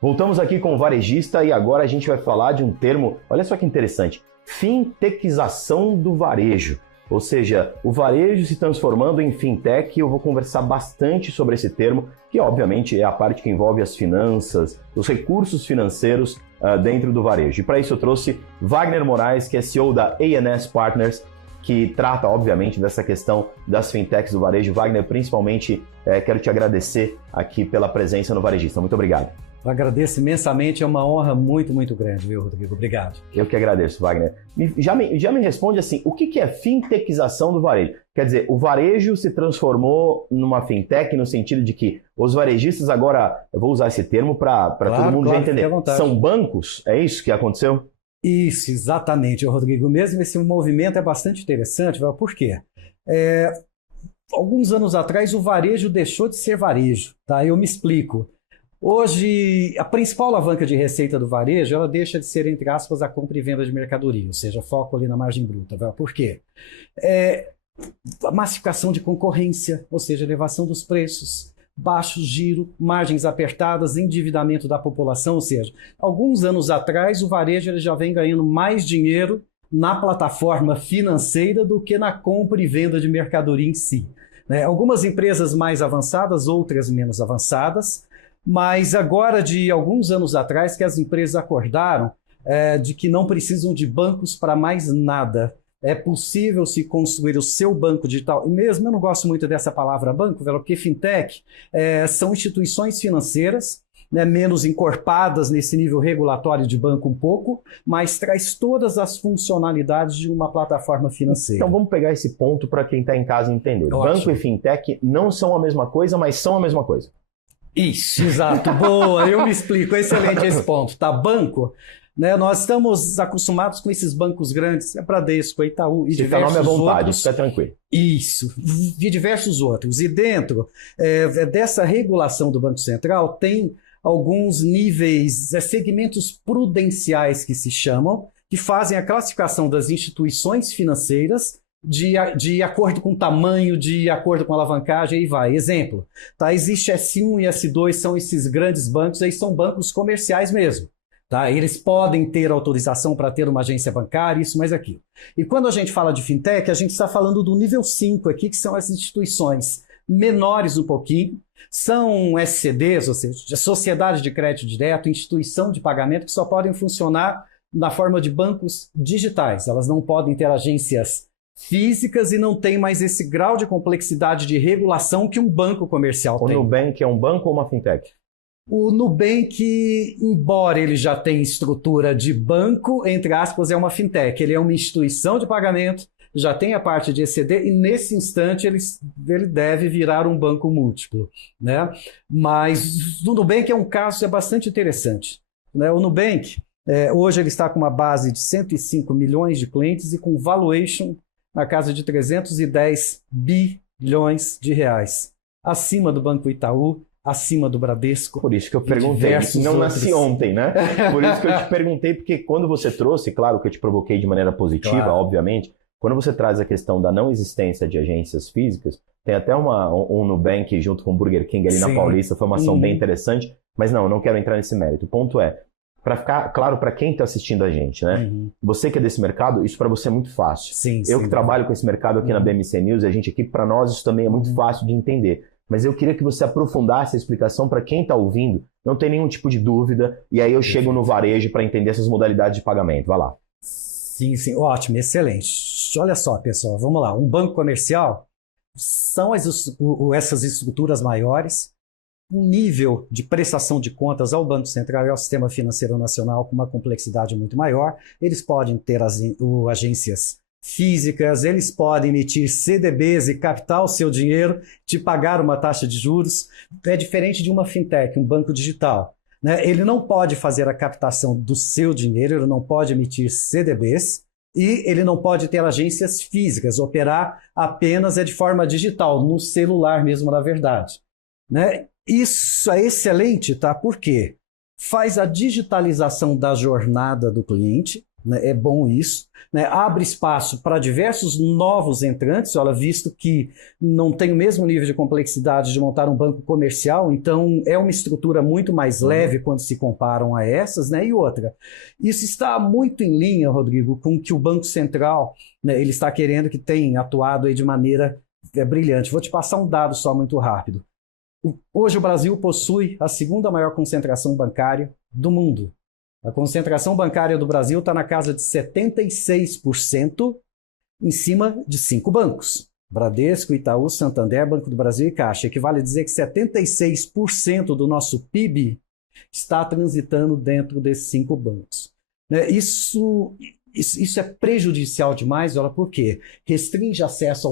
Voltamos aqui com o varejista e agora a gente vai falar de um termo, olha só que interessante, fintechização do varejo. Ou seja, o varejo se transformando em fintech, e eu vou conversar bastante sobre esse termo, que obviamente é a parte que envolve as finanças, os recursos financeiros dentro do varejo. E para isso eu trouxe Wagner Moraes, que é CEO da A&S Partners, que trata, obviamente, dessa questão das fintechs do varejo. Wagner, principalmente, quero te agradecer aqui pela presença no Varejista. Muito obrigado. Eu agradeço imensamente, é uma honra muito, muito grande, viu, Rodrigo? Obrigado. Eu que agradeço, Wagner. Já me responde assim, o que é fintechização do varejo? Quer dizer, o varejo se transformou numa fintech no sentido de que os varejistas agora, eu vou usar esse termo para todo mundo já entender, são bancos? É isso que aconteceu? Isso, exatamente, Rodrigo. Mesmo esse movimento é bastante interessante, por quê? Alguns anos atrás o varejo deixou de ser varejo, tá? Eu me explico. Hoje, a principal alavanca de receita do varejo, ela deixa de ser, entre aspas, a compra e venda de mercadoria, ou seja, foco ali na margem bruta. Por quê? A massificação de concorrência, ou seja, elevação dos preços, baixo giro, margens apertadas, endividamento da população, ou seja, alguns anos atrás o varejo ele já vem ganhando mais dinheiro na plataforma financeira do que na compra e venda de mercadoria em si. Algumas empresas mais avançadas, outras menos avançadas, mas agora, de alguns anos atrás, que as empresas acordaram de que não precisam de bancos para mais nada. É possível se construir o seu banco digital. E mesmo eu não gosto muito dessa palavra banco, porque fintech são instituições financeiras, menos encorpadas nesse nível regulatório de banco um pouco, mas traz todas as funcionalidades de uma plataforma financeira. Então vamos pegar esse ponto para quem está em casa entender. Ótimo. Banco e fintech não são a mesma coisa, mas são a mesma coisa. Isso, exato. Boa, eu me explico. Excelente esse ponto. Tá? Banco, nós estamos acostumados com esses bancos grandes, Bradesco, Itaú e diversos outros. Você nome à vontade, fica tranquilo. Isso, e diversos outros. E dentro dessa regulação do Banco Central tem alguns níveis, segmentos prudenciais que se chamam, que fazem a classificação das instituições financeiras de acordo com o tamanho, de acordo com a alavancagem, aí vai. Exemplo, tá? Existe S1 e S2, são esses grandes bancos, aí são bancos comerciais mesmo. Tá? Eles podem ter autorização para ter uma agência bancária, isso, mais aquilo. E quando a gente fala de fintech, a gente está falando do nível 5 aqui, que são as instituições menores um pouquinho, são SCDs, ou seja, sociedades de crédito direto, instituição de pagamento, que só podem funcionar na forma de bancos digitais. Elas não podem ter agências físicas e não tem mais esse grau de complexidade de regulação que um banco comercial tem. O Nubank é um banco ou uma fintech? O Nubank, embora ele já tenha estrutura de banco, entre aspas, é uma fintech. Ele é uma instituição de pagamento, já tem a parte de ECD e nesse instante ele deve virar um banco múltiplo. Mas o Nubank é um caso bastante interessante. O Nubank, hoje ele está com uma base de 105 milhões de clientes e com valuation na casa de 310 bilhões de reais. Acima do Banco Itaú, acima do Bradesco. Por isso que eu perguntei, não nasci ontem, né? Por isso que eu te perguntei, porque quando você trouxe, claro que eu te provoquei de maneira positiva, claro, obviamente, quando você traz a questão da não existência de agências físicas, tem até um Nubank junto com o Burger King ali na Paulista, foi uma ação bem interessante, mas não, eu não quero entrar nesse mérito. O ponto é, para ficar claro para quem está assistindo a gente, né? Você que é desse mercado, isso para você é muito fácil. Eu que trabalho com esse mercado aqui na BMC News, a gente aqui, para nós, isso também é muito fácil de entender. Mas eu queria que você aprofundasse a explicação para quem está ouvindo, não tem nenhum tipo de dúvida, e aí eu chego no varejo para entender essas modalidades de pagamento. Vai lá. Sim, ótimo, excelente. Olha só, pessoal, vamos lá. Um banco comercial são essas estruturas maiores, um nível de prestação de contas ao Banco Central e ao Sistema Financeiro Nacional com uma complexidade muito maior. Eles podem ter agências físicas, eles podem emitir CDBs e captar o seu dinheiro, te pagar uma taxa de juros. É diferente de uma fintech, um banco digital. Ele não pode fazer a captação do seu dinheiro, ele não pode emitir CDBs e ele não pode ter agências físicas, operar apenas de forma digital, no celular mesmo, na verdade. Isso é excelente, tá? Porque faz a digitalização da jornada do cliente, né? É bom isso, né? Abre espaço para diversos novos entrantes, olha, visto que não tem o mesmo nível de complexidade de montar um banco comercial, então é uma estrutura muito mais leve quando se comparam a essas, né? E outra, isso está muito em linha, Rodrigo, com o que o Banco Central, né, ele está querendo, que tem atuado aí de maneira brilhante. Vou te passar um dado só muito rápido. Hoje o Brasil possui a segunda maior concentração bancária do mundo. A concentração bancária do Brasil está na casa de 76% em cima de 5 bancos. Bradesco, Itaú, Santander, Banco do Brasil e Caixa. Equivale a dizer que 76% do nosso PIB está transitando dentro desses 5 bancos. Isso é prejudicial demais, olha, por quê? Restringe acesso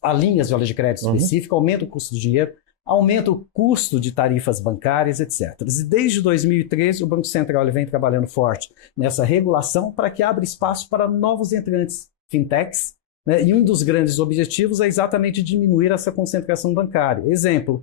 a linhas de crédito específica, aumenta o custo do dinheiro, aumenta o custo de tarifas bancárias, etc. E desde 2013, o Banco Central vem trabalhando forte nessa regulação para que abra espaço para novos entrantes, fintechs, né? E um dos grandes objetivos é exatamente diminuir essa concentração bancária. Exemplo,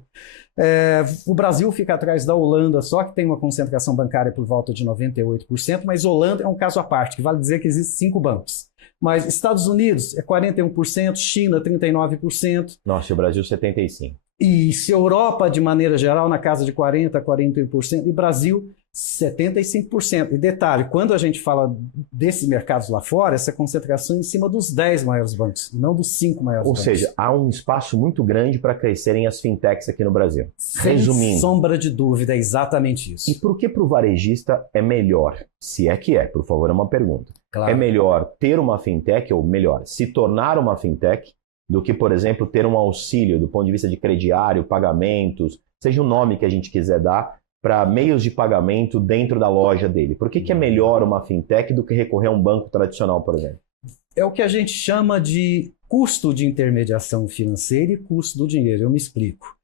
o Brasil fica atrás da Holanda, só que tem uma concentração bancária por volta de 98%, mas Holanda é um caso à parte, que vale dizer que existem 5 bancos. Mas Estados Unidos é 41%, China 39%. Nossa, e o Brasil 75%. E se Europa, de maneira geral, na casa de 40%, 41%, e Brasil 75%. E detalhe, quando a gente fala desses mercados lá fora, essa concentração é em cima dos 10 maiores bancos, não dos 5 maiores bancos. Ou seja, há um espaço muito grande para crescerem as fintechs aqui no Brasil. Sem sombra de dúvida, é exatamente isso. E por que para o varejista é melhor, se é que é, por favor, é uma pergunta. Claro. É melhor ter uma fintech, ou melhor, se tornar uma fintech, do que, por exemplo, ter um auxílio do ponto de vista de crediário, pagamentos, seja o nome que a gente quiser dar, para meios de pagamento dentro da loja dele? Por que é melhor uma fintech do que recorrer a um banco tradicional, por exemplo? É o que a gente chama de custo de intermediação financeira e custo do dinheiro. Eu me explico.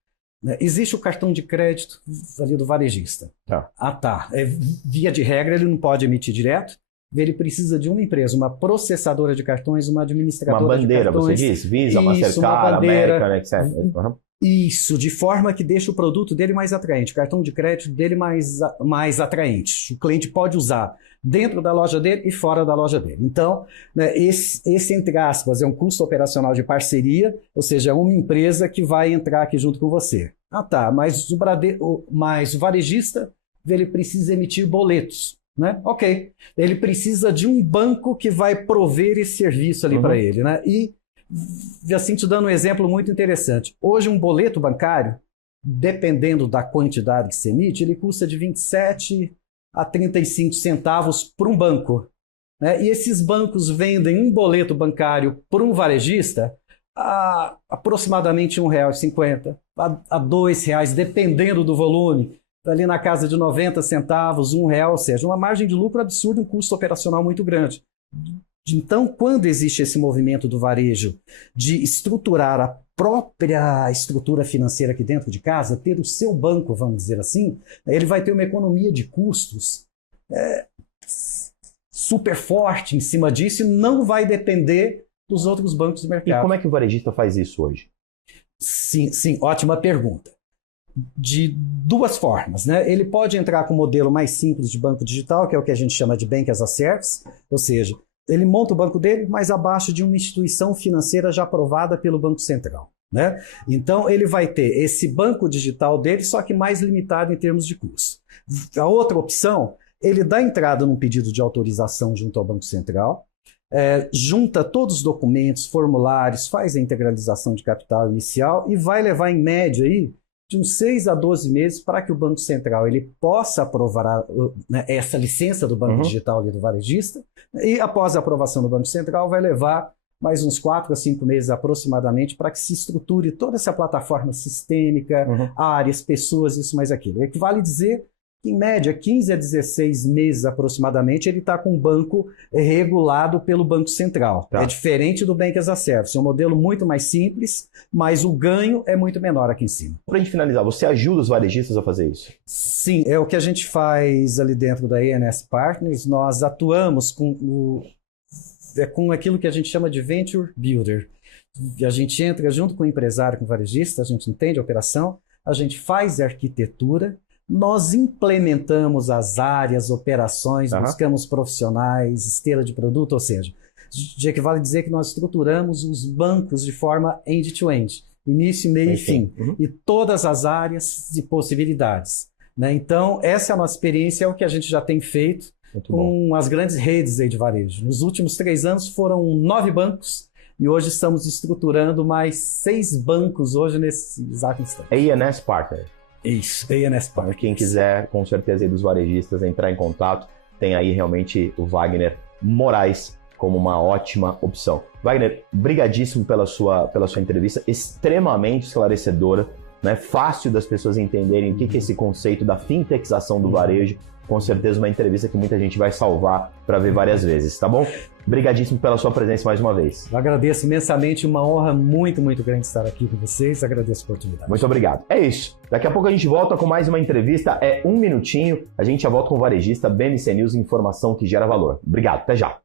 Existe o cartão de crédito ali do varejista. Tá. Via de regra, ele não pode emitir direto. Ele precisa de uma empresa, uma processadora de cartões, uma administradora de cartões. Uma bandeira, você diz? Visa, Mastercard, American, etc. Isso, de forma que deixa o produto dele mais atraente, o cartão de crédito dele mais atraente. O cliente pode usar dentro da loja dele e fora da loja dele. Então, né, esse, entre aspas, é um custo operacional de parceria, ou seja, é uma empresa que vai entrar aqui junto com você. Mas o varejista, ele precisa emitir boletos. Né? Ok, ele precisa de um banco que vai prover esse serviço ali para ele, né? E assim te dando um exemplo muito interessante. Hoje um boleto bancário, dependendo da quantidade que se emite, ele custa de 27 a 35 centavos por um banco, né? E esses bancos vendem um boleto bancário por um varejista a aproximadamente R$1,50 a R$2, dependendo do volume. Ali na casa de 90 centavos, R$1, ou seja, uma margem de lucro absurda, um custo operacional muito grande. Então, quando existe esse movimento do varejo de estruturar a própria estrutura financeira aqui dentro de casa, ter o seu banco, vamos dizer assim, ele vai ter uma economia de custos super forte em cima disso e não vai depender dos outros bancos do mercado. E como é que o varejista faz isso hoje? Sim, ótima pergunta. De 2 formas, né? Ele pode entrar com o modelo mais simples de banco digital, que é o que a gente chama de Bank as a Service, ou seja, ele monta o banco dele, mas abaixo de uma instituição financeira já aprovada pelo Banco Central, né? Então, ele vai ter esse banco digital dele, só que mais limitado em termos de custo. A outra opção, ele dá entrada num pedido de autorização junto ao Banco Central, junta todos os documentos, formulários, faz a integralização de capital inicial e vai levar, em média, aí, de uns 6 a 12 meses para que o Banco Central ele possa aprovar essa licença do banco digital ali do varejista, e após a aprovação do Banco Central vai levar mais uns 4 a 5 meses aproximadamente para que se estruture toda essa plataforma sistêmica, áreas, pessoas, isso mais aquilo. Equivale dizer que, em média, 15 a 16 meses aproximadamente, ele está com um banco regulado pelo Banco Central. Tá. É diferente do Bank as a Service, é um modelo muito mais simples, mas o ganho é muito menor aqui em cima. Para a gente finalizar, você ajuda os varejistas a fazer isso? Sim, é o que a gente faz ali dentro da ENS Partners. Nós atuamos com aquilo que a gente chama de Venture Builder. A gente entra junto com o empresário, com o varejista, a gente entende a operação, a gente faz a arquitetura, Nós implementamos as áreas, operações, buscamos profissionais, esteira de produto, ou seja, vale dizer que nós estruturamos os bancos de forma end-to-end, início, meio e fim, e todas as áreas de possibilidades. Né? Então, essa é a nossa experiência, é o que a gente já tem feito com as grandes redes aí de varejo. Nos últimos 3 anos foram 9 bancos e hoje estamos estruturando mais 6 bancos hoje nesse exato instante. A&S Partner. Isso, A&S Partner. Quem quiser, com certeza, aí dos varejistas entrar em contato, tem aí realmente o Wagner Moraes como uma ótima opção. Wagner, brigadíssimo pela sua entrevista, extremamente esclarecedora, né? Fácil das pessoas entenderem o que é esse conceito da fintechização do varejo. Com certeza uma entrevista que muita gente vai salvar para ver várias vezes, tá bom? Brigadíssimo pela sua presença mais uma vez. Eu agradeço imensamente, uma honra muito, muito grande estar aqui com vocês, agradeço a oportunidade. Muito obrigado. É isso. Daqui a pouco a gente volta com mais uma entrevista, é 1 minutinho, a gente já volta com o varejista BMC News, informação que gera valor. Obrigado, até já.